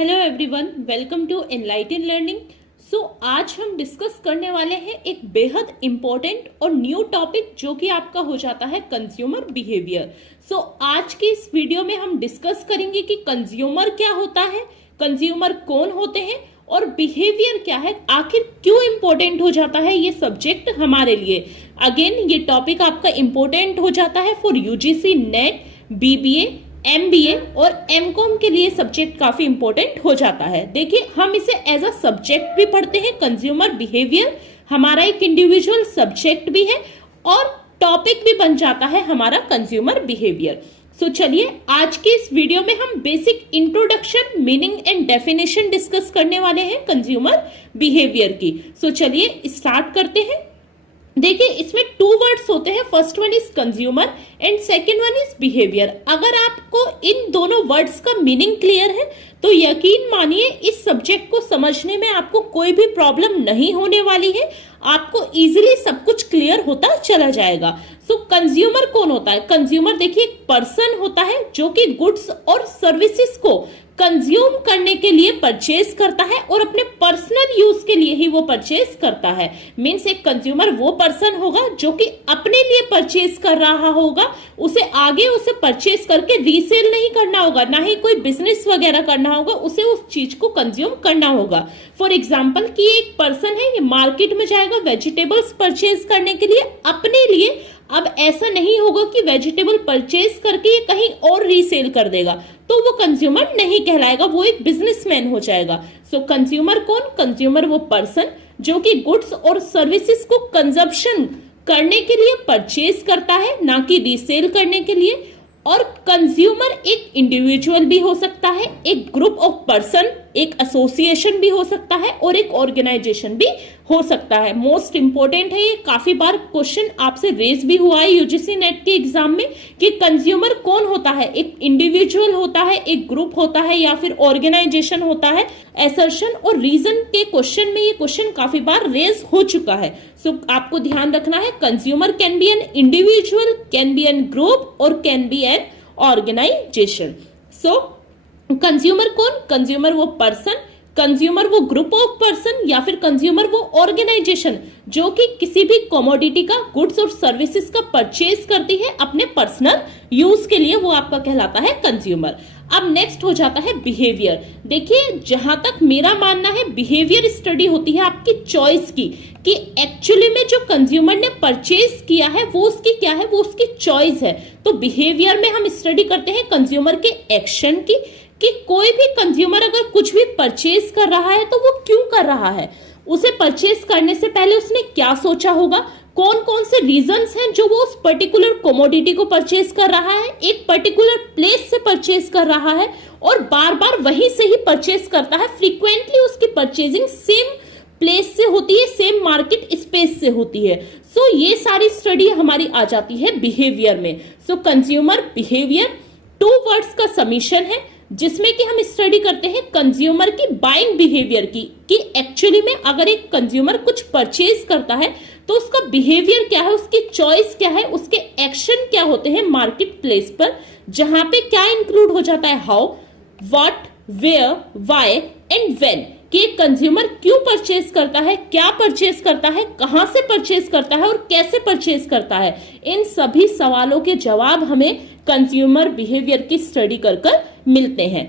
Hello everyone, welcome to Enlighten Learning. आज हम discuss करने वाले हैं एक बेहद इंपॉर्टेंट और न्यू टॉपिक जो कि आपका हो जाता है कंज्यूमर बिहेवियर। आज की इस वीडियो में हम डिस्कस करेंगे कि कंज्यूमर क्या होता है, कंज्यूमर कौन होते हैं और बिहेवियर क्या है, आखिर क्यों इंपॉर्टेंट हो जाता है ये सब्जेक्ट हमारे लिए। अगेन ये टॉपिक आपका इंपॉर्टेंट हो जाता है for UGC net, BBA, MBA और एमकॉम के लिए सब्जेक्ट काफी इंपॉर्टेंट हो जाता है। देखिए, हम इसे एज अ सब्जेक्ट भी पढ़ते हैं। कंज्यूमर बिहेवियर हमारा एक इंडिविजुअल सब्जेक्ट भी है और टॉपिक भी बन जाता है हमारा कंज्यूमर बिहेवियर। चलिए, आज के इस वीडियो में हम basic introduction, meaning and definition discuss करने वाले हैं कंज्यूमर बिहेवियर की। चलिए स्टार्ट करते हैं। देखिए, इसमें 2 वर्ड्स होते हैं। First one is consumer and second one is behaviour. अगर आपको इन दोनों वर्ड्स का मीनिंग क्लियर है तो यकीन मानिए इस सब्जेक्ट को समझने में आपको कोई भी प्रॉब्लम नहीं होने वाली है। आपको इजीली सब कुछ क्लियर होता चला जाएगा। कंज्यूमर कौन होता है? कंज्यूमर देखिए एक पर्सन होता है जो कि गुड्स और सर्विसेज को कंज्यूम करने के लिए परचेज करता है और अपने पर्सनल यूज के लिए ही वो परचेज करता है। मीन्स एक कंज्यूमर वो पर्सन होगा जो कि अपने लिए परचेज कर रहा होगा, उसे आगे उसे परचेज करके रीसेल नहीं करना होगा, ना ही कोई बिजनेस वगैरह करना होगा, उसे उस चीज को कंज्यूम करना होगा। फॉर एग्जाम्पल कि एक पर्सन है, ये मार्केट में जाएगा वेजिटेबल्स परचेज करने के लिए अपने लिए। अब ऐसा नहीं होगा कि वेजिटेबल परचेज करके ये कहीं और रीसेल कर देगा, तो वो कंज्यूमर नहीं कहलाएगा, वो एक बिजनेसमैन हो जाएगा। कंज्यूमर कौन? कंज्यूमर वो पर्सन जो कि गुड्स और सर्विसेज को कंजप्शन करने के लिए परचेज करता है, ना कि रीसेल करने के लिए। और कंज्यूमर एक इंडिविजुअल भी हो सकता है, एक ग्रुप ऑफ पर्सन, एक एसोसिएशन भी हो सकता है और एक ऑर्गेनाइजेशन भी हो सकता है। मोस्ट इंपोर्टेंट है ये, काफी बार क्वेश्चन आपसे रेज भी हुआ है यूजीसी नेट के एग्जाम में कि कंज्यूमर कौन होता है, एक इंडिविजुअल होता है, एक ग्रुप होता है या फिर ऑर्गेनाइजेशन होता है। असर्शन और रीजन के क्वेश्चन में ये क्वेश्चन काफी बार रेज हो चुका है। आपको ध्यान रखना है, consumer can be an individual, can be an group और can be an organisation. Consumer कौन? कंज्यूमर वो पर्सन, कंज्यूमर वो ग्रुप ऑफ पर्सन या फिर कंज्यूमर वो ऑर्गेनाइजेशन जो कि किसी भी कमोडिटी का, गुड्स और सर्विसेज का परचेज करती है अपने पर्सनल यूज के लिए, वो आपका कहलाता है कंज्यूमर। अब नेक्स्ट हो जाता है बिहेवियर। देखिए, जहां तक मेरा मानना है, बिहेवियर स्टडी होती है आपकी चॉइस की, कि एक्चुअली में जो कंज्यूमर ने परचेज किया है वो उसकी क्या है, वो उसकी चॉइस है। तो बिहेवियर में हम स्टडी करते हैं कंज्यूमर के एक्शन की, कि कोई भी कंज्यूमर अगर कुछ भी परचेज कर रहा है तो वो क्यों कर रहा है, उसे परचेज करने से पहले उसने क्या सोचा होगा, कौन कौन से रीजंस हैं जो वो उस पर्टिकुलर कमोडिटी को परचेज कर रहा है, एक पर्टिकुलर प्लेस से परचेज कर रहा है और बार बार वहीं से ही परचेज करता है। फ्रीक्वेंटली उसकी परचेजिंग सेम प्लेस से होती है, सेम मार्केट स्पेस से होती है। ये सारी स्टडी हमारी आ जाती है बिहेवियर में। कंज्यूमर बिहेवियर 2 वर्ड्स का समीशन है जिसमें कि हम स्टडी करते हैं कंज्यूमर की बाइंग बिहेवियर की, कि एक्चुअली में अगर एक कंज्यूमर कुछ परचेज करता है तो उसका बिहेवियर क्या है, उसकी चॉइस क्या है, उसके एक्शन क्या होते हैं मार्केट प्लेस पर, जहां पे क्या इंक्लूड हो जाता है, how, what, where, why and when, कि कंज्यूमर क्यों परचेज करता है, क्या परचेज करता है, कहां से परचेज करता है और कैसे परचेज करता है। इन सभी सवालों के जवाब हमें कंज्यूमर बिहेवियर की स्टडी कर मिलते हैं।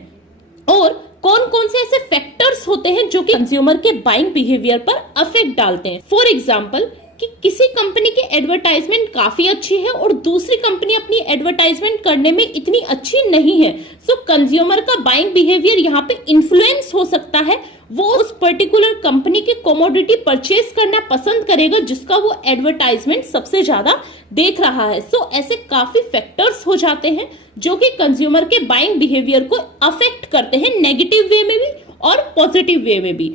और कौन कौन से ऐसे फैक्टर्स होते हैं जो कि कंज्यूमर के बाइंग बिहेवियर पर अफेक्ट डालते हैं। फॉर एग्जांपल कि किसी कंपनी की एडवर्टाइजमेंट काफी अच्छी है और दूसरी कंपनी अपनी एडवर्टाइजमेंट करने में इतनी अच्छी नहीं है, कंज्यूमर का बाइंग बिहेवियर यहाँ पे इन्फ्लुएंस हो सकता है। वो उस पर्टिकुलर कंपनी की कमोडिटी परचेज करना पसंद करेगा जिसका वो एडवर्टाइजमेंट सबसे ज्यादा देख रहा है। ऐसे काफी फैक्टर्स हो जाते हैं जो कि कंज्यूमर के बाइंग बिहेवियर को अफेक्ट करते हैं, नेगेटिव वे में भी और पॉजिटिव वे में भी।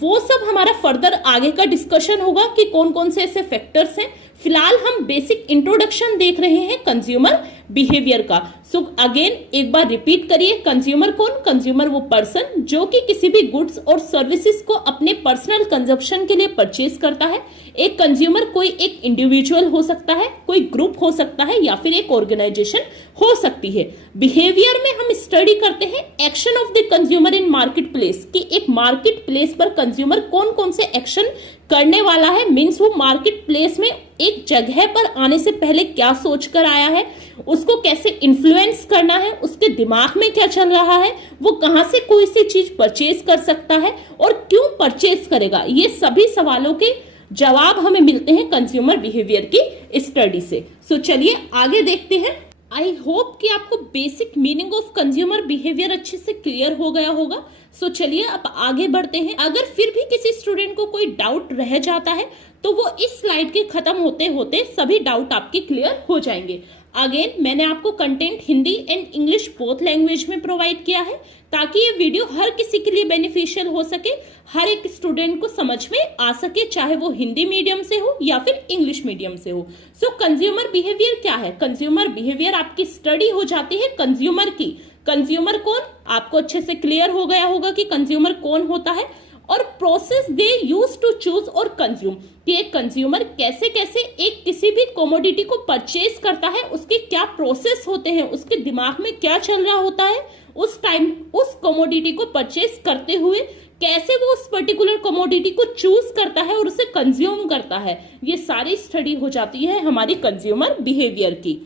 वो सब हमारा फर्दर आगे का डिस्कशन होगा कि कौन कौन से ऐसे फैक्टर्स हैं। फिलहाल हम बेसिक इंट्रोडक्शन देख रहे हैं कंज्यूमर बिहेवियर का। सो अगेन एक बार रिपीट करिए, कंज्यूमर कौन? कंज्यूमर वो पर्सन जो कि किसी भी गुड्स और सर्विसेज को अपने पर्सनल कंजप्शन के लिए परचेज करता है। एक कंज्यूमर कोई एक इंडिविजुअल हो सकता है, कोई ग्रुप हो सकता है, या फिर एक ऑर्गेनाइजेशन हो सकती है। बिहेवियर में हम स्टडी करते हैं action of the consumer in market place, कि एक मार्केट प्लेस पर कंज्यूमर कौन कौन से एक्शन करने वाला है। मीन्स वो मार्केट प्लेस में एक जगह पर आने से पहले क्या सोच कर आया है, उसको कैसे इन्फ्लुएंस करना है, उसके दिमाग में क्या चल रहा है, वो कहां से कोई सी चीज परचेज कर सकता है और क्यों परचेज करेगा। ये सभी सवालों के जवाब हमें मिलते हैं कंज्यूमर बिहेवियर की स्टडी से। सो चलिए आगे देखते हैं। आई होप कि आपको basic meaning of consumer behaviour अच्छे से क्लियर हो गया होगा। सो चलिए अब आगे बढ़ते हैं। अगर फिर भी किसी स्टूडेंट को कोई डाउट रह जाता है तो वो इस स्लाइड के खत्म होते होते सभी डाउट आपके क्लियर हो जाएंगे। अगेन मैंने आपको content Hindi and English both language में प्रोवाइड किया है ताकि ये वीडियो हर किसी के लिए बेनिफिशियल हो सके, हर एक स्टूडेंट को समझ में आ सके, चाहे वो हिंदी मीडियम से हो या फिर इंग्लिश मीडियम से हो। सो कंज्यूमर बिहेवियर क्या है? कंज्यूमर बिहेवियर आपकी स्टडी हो जाती है कंज्यूमर की। कंज्यूमर कौन? आपको अच्छे से क्लियर हो गया होगा कि कंज्यूमर कौन होता है, और process they use to choose और कंज्यूम, कि एक कंज्यूमर कैसे कैसे एक किसी भी कमोडिटी को परचेज करता है, उसके क्या प्रोसेस होते हैं, उसके दिमाग में क्या चल रहा होता है उस टाइम उस कमोडिटी को परचेज करते हुए, कैसे वो उस पर्टिकुलर कमोडिटी को चूज करता है और उसे कंज्यूम करता है। ये सारी स्टडी हो जाती है हमारी कंज्यूमर बिहेवियर की।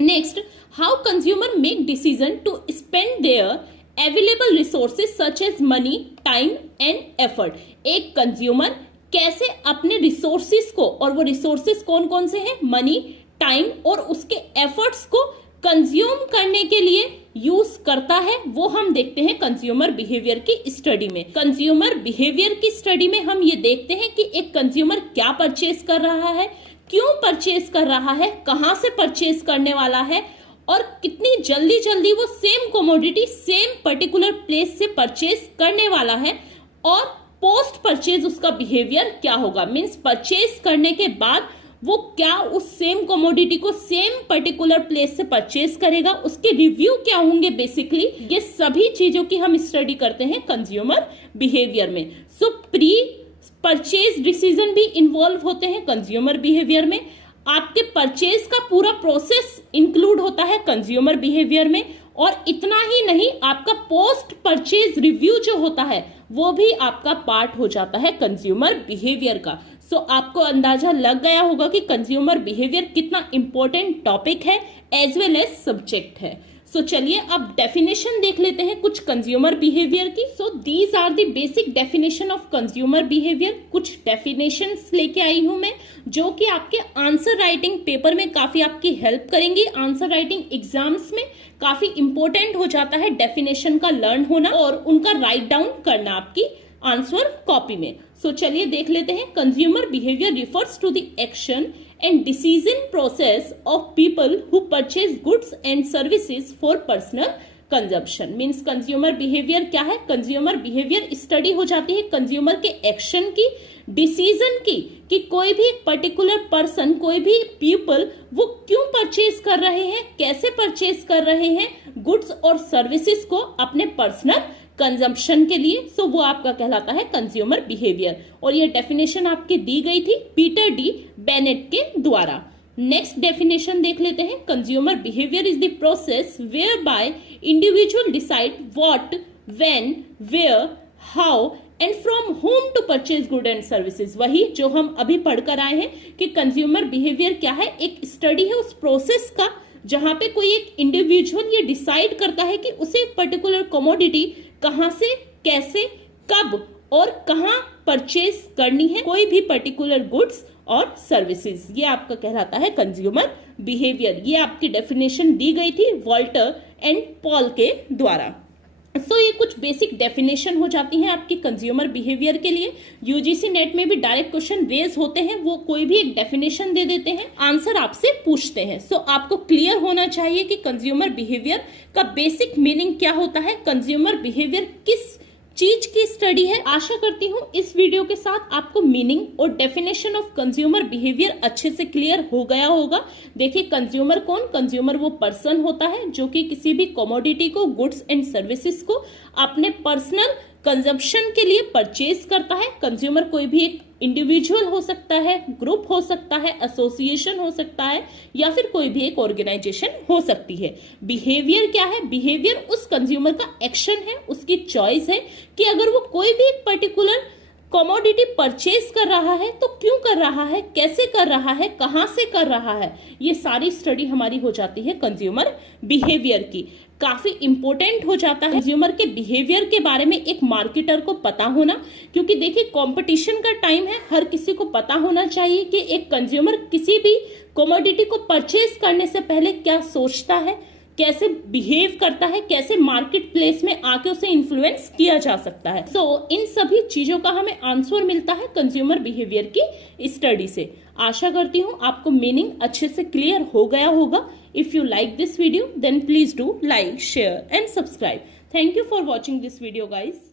Next, how consumer make decision to spend their available resources such as money, time and effort. एक कंज्यूमर कैसे अपने रिसोर्सेज को, और वो रिसोर्सेज कौन कौन से हैं? मनी, टाइम और उसके एफर्ट्स को कंज्यूम करने के लिए यूज करता है, वो हम देखते हैं कंज्यूमर बिहेवियर की स्टडी में। कंज्यूमर बिहेवियर की स्टडी में हम ये देखते हैं कि एक कंज्यूमर क्या परचेज कर रहा है, क्यों परचेज कर रहा है, कहां से परचेज करने वाला है, और कितनी जल्दी जल्दी वो same commodity same particular place से परचेज करने वाला है, और पोस्ट परचेज उसका बिहेवियर क्या होगा। मींस परचेज करने के बाद वो क्या उस सेम कमोडिटी को सेम पर्टिकुलर प्लेस से परचेज करेगा, उसके रिव्यू क्या होंगे। बेसिकली ये सभी चीजों की हम स्टडी करते हैं कंज्यूमर बिहेवियर में। सो प्री परचेज डिसीजन भी इन्वॉल्व होते हैं कंज्यूमर बिहेवियर में। आपके परचेज का पूरा प्रोसेस इंक्लूड होता है कंज्यूमर बिहेवियर में, और इतना ही नहीं, आपका पोस्ट परचेज रिव्यू जो होता है वो भी आपका पार्ट हो जाता है कंज्यूमर बिहेवियर का। सो आपको अंदाजा लग गया होगा कि कंज्यूमर बिहेवियर कितना इंपॉर्टेंट टॉपिक है एज वेल एज सब्जेक्ट है। सो चलिए अब डेफिनेशन देख लेते हैं कुछ कंज्यूमर बिहेवियर की। So these are the basic definition of consumer behaviour. कुछ डेफिनेशंस लेके आई हूं मैं जो कि आपके आंसर राइटिंग पेपर में काफी आपकी हेल्प करेंगी। आंसर राइटिंग एग्जाम्स में काफी इंपॉर्टेंट हो जाता है डेफिनेशन का लर्न होना और उनका राइट डाउन करना आपकी आंसर कॉपी में। सो चलिए देख लेते हैं। Consumer behaviour refers to the action and decision process of people who purchase goods and services for personal consumption। Means consumer behaviour क्या है? कंज्यूमर बिहेवियर स्टडी हो जाती है कंज्यूमर के एक्शन की, डिसीजन की, कि कोई भी पर्टिकुलर पर्सन, कोई भी पीपल वो क्यों परचेज कर रहे हैं, कैसे परचेज कर रहे हैं गुड्स और सर्विसेज को अपने पर्सनल कंजम्पशन के लिए। सो वो आपका कहलाता है कंज्यूमर बिहेवियर, और ये डेफिनेशन आपकी दी गई थी पीटर डी बेनेट के द्वारा। नेक्स्ट डेफिनेशन देख लेते हैं। Consumer behaviour is the process whereby individual decide what, when, where, how and from whom to purchase good and services. वही जो हम अभी पढ़कर आए हैं कि कंज्यूमर बिहेवियर क्या है, एक स्टडी है उस प्रोसेस का जहां पे कोई एक इंडिविजुअल ये डिसाइड करता है कि उसे पर्टिकुलर कमोडिटी कहां से, कैसे, कब और कहां परचेज करनी है, कोई भी पर्टिकुलर गुड्स और सर्विसेज। ये आपका कहलाता है कंज्यूमर बिहेवियर। ये आपकी डेफिनेशन दी गई थी वॉल्टर एंड पॉल के द्वारा। सो ये कुछ बेसिक डेफिनेशन हो जाती हैं आपकी कंज्यूमर बिहेवियर के लिए। यूजीसी नेट में भी डायरेक्ट क्वेश्चन रेज होते हैं, वो कोई भी एक डेफिनेशन दे देते हैं, आंसर आपसे पूछते हैं। सो आपको क्लियर होना चाहिए कि कंज्यूमर बिहेवियर का बेसिक मीनिंग क्या होता है, कंज्यूमर बिहेवियर किस चीज की स्टडी है। आशा करती हूँ इस वीडियो के साथ आपको मीनिंग और डेफिनेशन ऑफ कंज्यूमर बिहेवियर अच्छे से क्लियर हो गया होगा। देखिए, कंज्यूमर कौन? कंज्यूमर वो पर्सन होता है जो कि किसी भी कमोडिटी को, गुड्स एंड सर्विसेज को अपने पर्सनल कंजम्पशन के लिए परचेज करता है। कंज्यूमर कोई भी एक इंडिविजुअल हो सकता है, ग्रुप हो सकता है, एसोसिएशन हो सकता है, या फिर कोई भी एक ऑर्गेनाइजेशन हो सकती है। बिहेवियर क्या है? बिहेवियर उस कंज्यूमर का एक्शन है, उसकी चॉइस है कि अगर वो कोई भी एक पर्टिकुलर कमोडिटी परचेज कर रहा है तो क्यों कर रहा है, कैसे कर रहा है, कहां से कर रहा है। ये सारी स्टडी हमारी हो जाती है कंज्यूमर बिहेवियर की। काफी इंपॉर्टेंट हो जाता है कंज्यूमर के बिहेवियर के बारे में एक मार्केटर को पता होना, क्योंकि देखिए कंपटीशन का टाइम है, हर किसी को पता होना चाहिए कि एक कंज्यूमर किसी भी कमोडिटी को परचेज करने से पहले क्या सोचता है, कैसे बिहेव करता है, कैसे मार्केट प्लेस में आके उसे इन्फ्लुएंस किया जा सकता है। सो इन सभी चीजों का हमें आंसर मिलता है कंज्यूमर बिहेवियर की स्टडी से। आशा करती हूँ आपको मीनिंग अच्छे से क्लियर हो गया होगा। If you like this video then please do like, share and subscribe. Thank you for watching this video, guys.